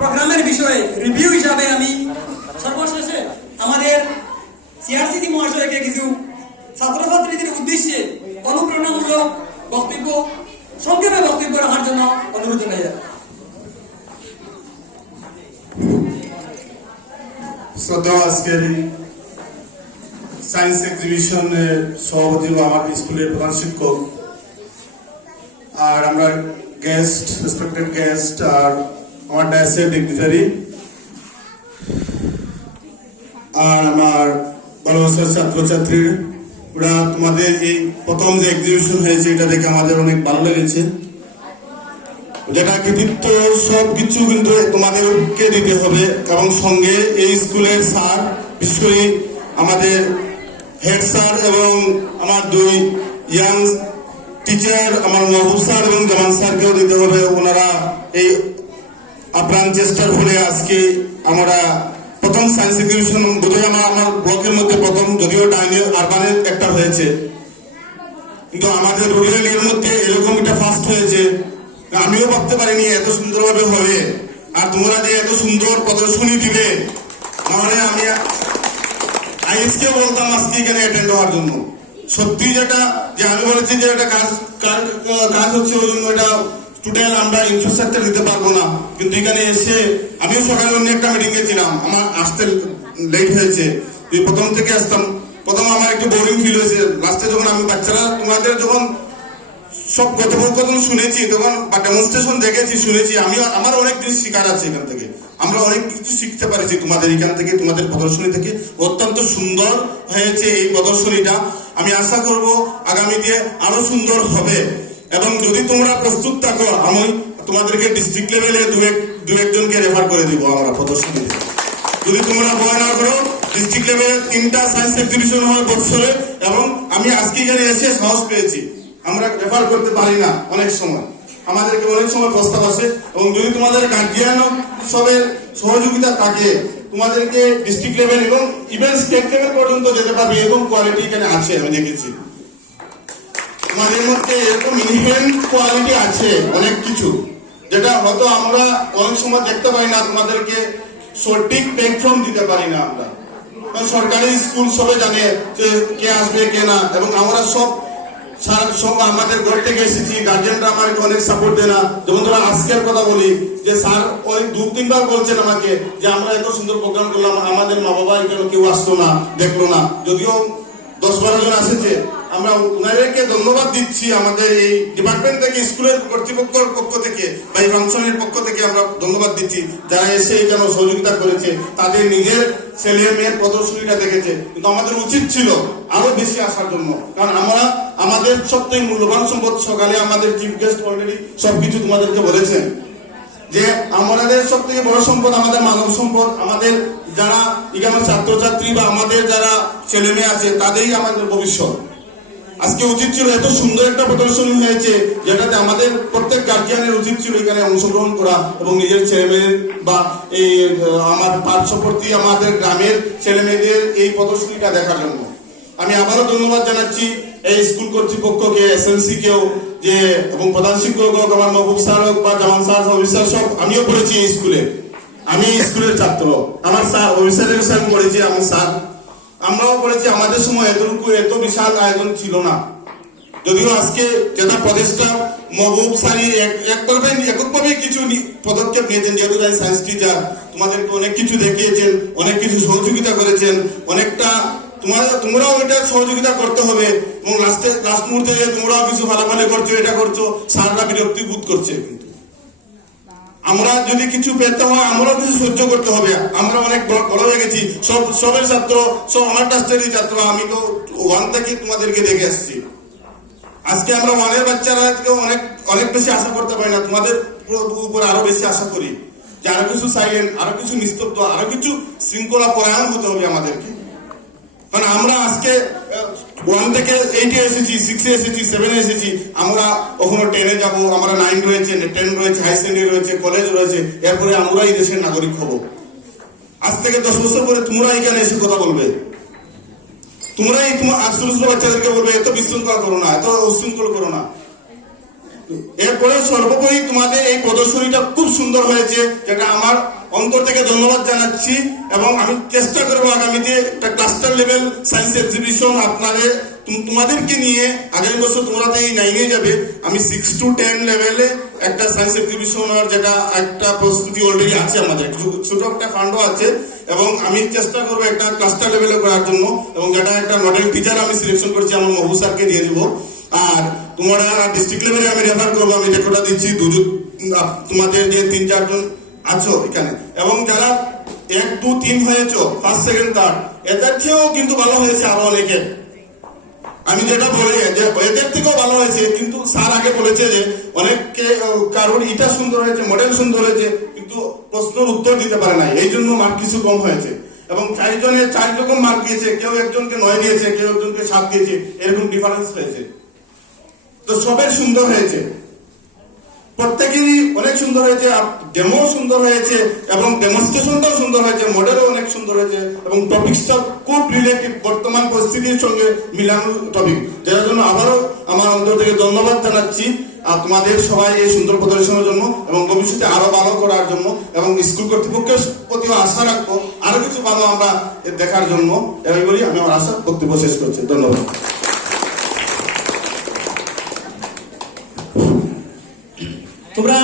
প্রোগ্রামের বিষয়ে রিভিউ হিসাবে আমি সর্বশেষে আমাদের সিআরসিটি মহাশয়কে কিছু ছাত্রছাত্রীদের উদ্দেশ্যে অনুপ্রেরণামূলক বক্তব্য সংক্ষেপে বক্তব্য রাখার জন্য অনুরোধ জানাই। শ্রদ্ধা আজকের সায়েন্স এক্সিবিশনের সভাপতি আমার স্কুলের প্রধান শিক্ষক, আর আমরা গেস্ট, রেসপেক্টেড গেস্ট, আর আমার ডায়াসের ডিগনিটারি, আর আমার ভালোবাসার ছাত্রছাত্রী, ওরা তোমাদের এই প্রথম যে এক্সিবিশন হয়েছে এটা দেখে আমাদের অনেক ভালো লেগেছে। যেটা কৃতিত্ব সবকিছু কিন্তু তোমাদেরকে দিতে হবে, এবং সঙ্গে এই স্কুলের স্যার, বিশেষ করে আমাদের হেড স্যার এবং আমার দুই ইয়াং টিচার, আমার মাহবুব স্যার এবং জামান স্যারকেও দিতে হবে। ওনারা এই আপ্রাণ চেষ্টার ফলে আজকে আমরা প্রথম সায়েন্স এক্সিবিশন বোধহয় আমার ব্লকের মধ্যে প্রথম, যদিও ডাইনে আরবানের একটা হয়েছে, কিন্তু আমাদের রুরাল এর মধ্যে এরকম একটা ফার্স্ট হয়েছে। আমিও ভাবতে পারিনি এত সুন্দরভাবে হবে, আর তোমরা যে এত সুন্দর প্রদর্শনী দিবে, মানে আমি আইএসকে বলতাম আজকে এখানে অ্যাটেন্ড হওয়ার জন্য। সত্যি যেটা যে আমি বলেছি যে এটা কাজ হচ্ছে, ওই জন্য এটা টোটাল আমরা ইনফ্রাস্ট্রাকচার দিতে পারবো না, কিন্তু এখানে এসে আমিও সকালে অন্য একটা মিটিং এ ছিলাম, আমার আসতে লেট হয়েছে। প্রথম থেকে আসতাম, প্রথম আমার একটু বোরিং ফিল হয়েছে। লাস্টে যখন আমি বাচ্চারা তোমাদের যখন সব কথোপকথন শুনেছি, তখন বা ডেমনস্ট্রেশন দেখেছি, শুনেছি, আমি আমার অনেক কিছু শিকার আছে এখান থেকে। আমরা অনেক কিছু শিখতে পারছি তোমাদের এখান থেকে, তোমাদের প্রদর্শনী থেকে। অত্যন্ত সুন্দর হয়েছে এই প্রদর্শনীটা। আমি আশা করব আগামীতে আরো সুন্দর হবে, এবং যদি তোমরা প্রস্তুত থাকো আমি তোমাদেরকে ডিস্ট্রিক্ট লেভেলে দু একজনকে রেফার করে দিব আমরা প্রদর্শনী। যদি তোমরা ভয় না করো, ডিস্ট্রিক্ট লেভেলে 3টা সায়েন্স এক্সিবিশন হয় বছরে, এবং আমি আজকে এখানে এসে সাহস পেয়েছি। আমরা রেফার করতে পারি না অনেক সময়, আমাদেরকে অনেক সময় প্রস্তাব আসে, এবং যদি তোমাদের গার্জিয়ান সবের সহযোগিতা থাকে, তোমাদেরকে ডিস্ট্রিক্ট লেভেল এবং ইভেন স্টেট লেভেল পর্যন্ত যেতে পারবে, এবং কোয়ালিটি এখানে আছে। আমি দেখেছি তোমাদের মধ্যে এরকম ইনহেরেন্ট কোয়ালিটি আছে অনেক কিছু, যেটা হয়তো আমরা অনেক সময় দেখতে পাই না, তোমাদেরকে সঠিক প্ল্যাটফর্ম দিতে পারি না আমরা। সরকারি স্কুল সবাই জানে যে কে আসবে কে না, এবং আমরা সব আমাদের ঘর থেকে এসেছি, গার্জেনরা আমাকে অনেক সাপোর্ট দেয় না। যেমন ধরো আজকের কথা বলি, যে স্যার অনেক 2-3 বার বলছেন আমাকে যে আমরা এত সুন্দর প্রোগ্রাম করলাম, আমাদের মা বাবা এখানে কেউ আসলো না, দেখলো না, যদিও 10-12 জন আসেছে। আমরা ওনাদেরকে ধন্যবাদ দিচ্ছি, আমাদের এই ডিপার্টমেন্ট থেকে, স্কুলের কর্তৃপক্ষের পক্ষ থেকে বা এই ফাংশনের পক্ষ থেকে আমরা ধন্যবাদ দিচ্ছি, যারা এসে এখানে সহযোগিতা করেছে, তাদের নিজের ছেলে মেয়ের প্রদর্শনীটা দেখেছে। কিন্তু আমাদের উচিত ছিল আরো বেশি আসার জন্য, কারণ আমরা আমাদের সবথেকে মূল্যবান সম্পদ, সকালে আমাদের চিফ গেস্ট অলরেডি সবকিছু তোমাদেরকে বলেছেন, যে আমাদের সব থেকে বড় সম্পদ আমাদের মানব সম্পদ, আমাদের যারা এখানে ছাত্রছাত্রী বা আমাদের যারা ছেলে মেয়ে আছে, তাদেরই আমাদের ভবিষ্যৎ। আজকে উচিত ছিল, এত সুন্দর একটা প্রদর্শনী হয়েছে, যেটাতে আমাদের প্রত্যেক গার্জিয়ানের উচিত ছিল এখানে অংশগ্রহণ করা, এবং নিজের ছেলে মেয়েদের বা এই আমার পার্শ্ববর্তী আমাদের গ্রামের ছেলে মেয়েদের এই প্রদর্শনীটা দেখার জন্য। আমি আবারও ধন্যবাদ জানাচ্ছি এই স্কুল কর্তৃপক্ষকে, এসএমসি কেও, যে এবং প্রধান শিক্ষক হোক, আমার মাহবুব স্যার হোক বা জামান স্যার, অফিসার সব। আমিও পড়েছি এই স্কুলে, আমি স্কুলের ছাত্র, আমার স্যার অফিসারের সঙ্গে পড়েছি, আমার স্যার আমরাও পড়েছি। আমাদের সময় এত বিশাল আয়োজন ছিল না, যদিও আজকে যেটা প্রদেশটা মাহবুব স্যারই এককভাবে কিছু পদক্ষেপ নিয়েছেন, যেহেতু সায়েন্স টিচার, তোমাদেরকে অনেক কিছু দেখিয়েছেন, অনেক কিছু সহযোগিতা করেছেন, অনেকটা তোমরাও এটা সহযোগিতা করতে হবে, এবং লাস্ট মুহূর্তে তোমরাও কিছু ভালো করছো, এটা করছো, স্যাররা বিরক্তি বোধ করছে। কিন্তু আমরা যদি কিছু পেতে হয়, আমরাও কিছু সহ্য করতে হবে। আমরা অনেক বড় হয়ে গেছি, সবের ছাত্র, সব আমার ট্রাস্টেরই ছাত্র। আমি তো 1 থেকে তোমাদেরকে দেখে আসছি। আজকে আমরা 1-এর বাচ্চারা অনেক বেশি আশা করতে পারি না, তোমাদের উপর আরো বেশি আশা করি, যে আরো কিছু সাইলেন্ট, আরো কিছু নিস্তব্ধ, আরো কিছু শৃঙ্খলা পরায়ণ হতে হবে আমাদেরকে। কারণ আমরা আজকে 1 থেকে 8-এ এসেছি, 6-এ এসেছি, 7-এ এসেছি, আমরা কখনো 10-এ যাবো, আমরা 9 রয়েছে, 10 রয়েছে, হাই সেকেন্ডারি রয়েছে, কলেজ রয়েছে, এরপরে আমরা এই দেশের নাগরিক হব। আজ থেকে 10 বছর পরে তোমরা এখানে এসে কথা বলবে, তোমরাই তোমার ছোট ছোট বাচ্চাদেরকে বলবে এত বিশৃঙ্খলা করো না, এত উশৃঙ্খল করো না। এরপরে সর্বোপরি তোমাদের এই প্রদর্শনীটা খুব সুন্দর হয়েছে, যেটা আমার অন্তর থেকে ধন্যবাদ জানাচ্ছি। এবং আমি চেষ্টা করবো আগামীতে একটা ক্লাস্টার লেভেল সায়েন্স এক্সিবিশন আপনাদের তোমাদেরকে নিয়ে, আগামী বছর তোমরা তো এই 9-এ যাবে, আমি 6 to 10 লেভেলে একটা সায়েন্স এক্সিবিশন হওয়ার যেটা একটা প্রস্তুতি অলরেডি আছে, আমাদের ছোট একটা ফান্ডও আছে। এবং আমি চেষ্টা করবো একটা ক্লাস্টার লেভেলে করার জন্য, এবং যেটা একটা মডেল টিচার আমি সিলেকশন করছি, আমার মহবুব স্যারকে দিয়ে দিব। আর তোমরা ডিস্ট্রিক্ট লেভেলে আমি রেফার করবো, আমি রেকর্ডটা দিচ্ছি তোমাদের যে 3-4 জন আছো এখানে, এবং যারা 1, 2, 3 হয়েছো, ফার্স্ট, সেকেন্ড, থার্ড, এদের চেয়েও কিন্তু ভালো হয়েছে আরো অনেকে। আমি যেটা বলি যে এদের থেকেও ভালো হয়েছে, কিন্তু স্যার আগে বলেছে যে অনেককে কারোর ইটা সুন্দর হয়েছে, মডেল সুন্দর হয়েছে, কিন্তু প্রশ্নের উত্তর দিতে পারে না, এই জন্য মার্ক কিছু কম হয়েছে। এবং 4 জনে 4 রকম মার্ক দিয়েছে, কেউ একজনকে 9 দিয়েছে, কেউ একজনকে 7 দিয়েছে, এরকম ডিফারেন্স হয়েছে। তো সবের সুন্দর হয়েছে, প্রত্যেকেরই অনেক সুন্দর হয়েছে, ডেমো সুন্দর হয়েছে, এবং ডেমনস্ট্রেশনটাও সুন্দর হয়েছে, মডেলও অনেক সুন্দর হয়েছে, এবং টপিকসটা খুব রিলেটিভ বর্তমান পরিস্থিতির সঙ্গে মিলানো টপিক, যার জন্য আবারও আমার অন্তর থেকে ধন্যবাদ জানাচ্ছি তোমাদের সবাই এই সুন্দর প্রদর্শনের জন্য, এবং ভবিষ্যতে আরো ভালো করার জন্য, এবং স্কুল কর্তৃপক্ষের প্রতিও আশা রাখবো আরো কিছু ভালো আমরা দেখার জন্য। এই বলি আমি আমার আশা বক্তব্য শেষ করছি। ধন্যবাদ। তোমরা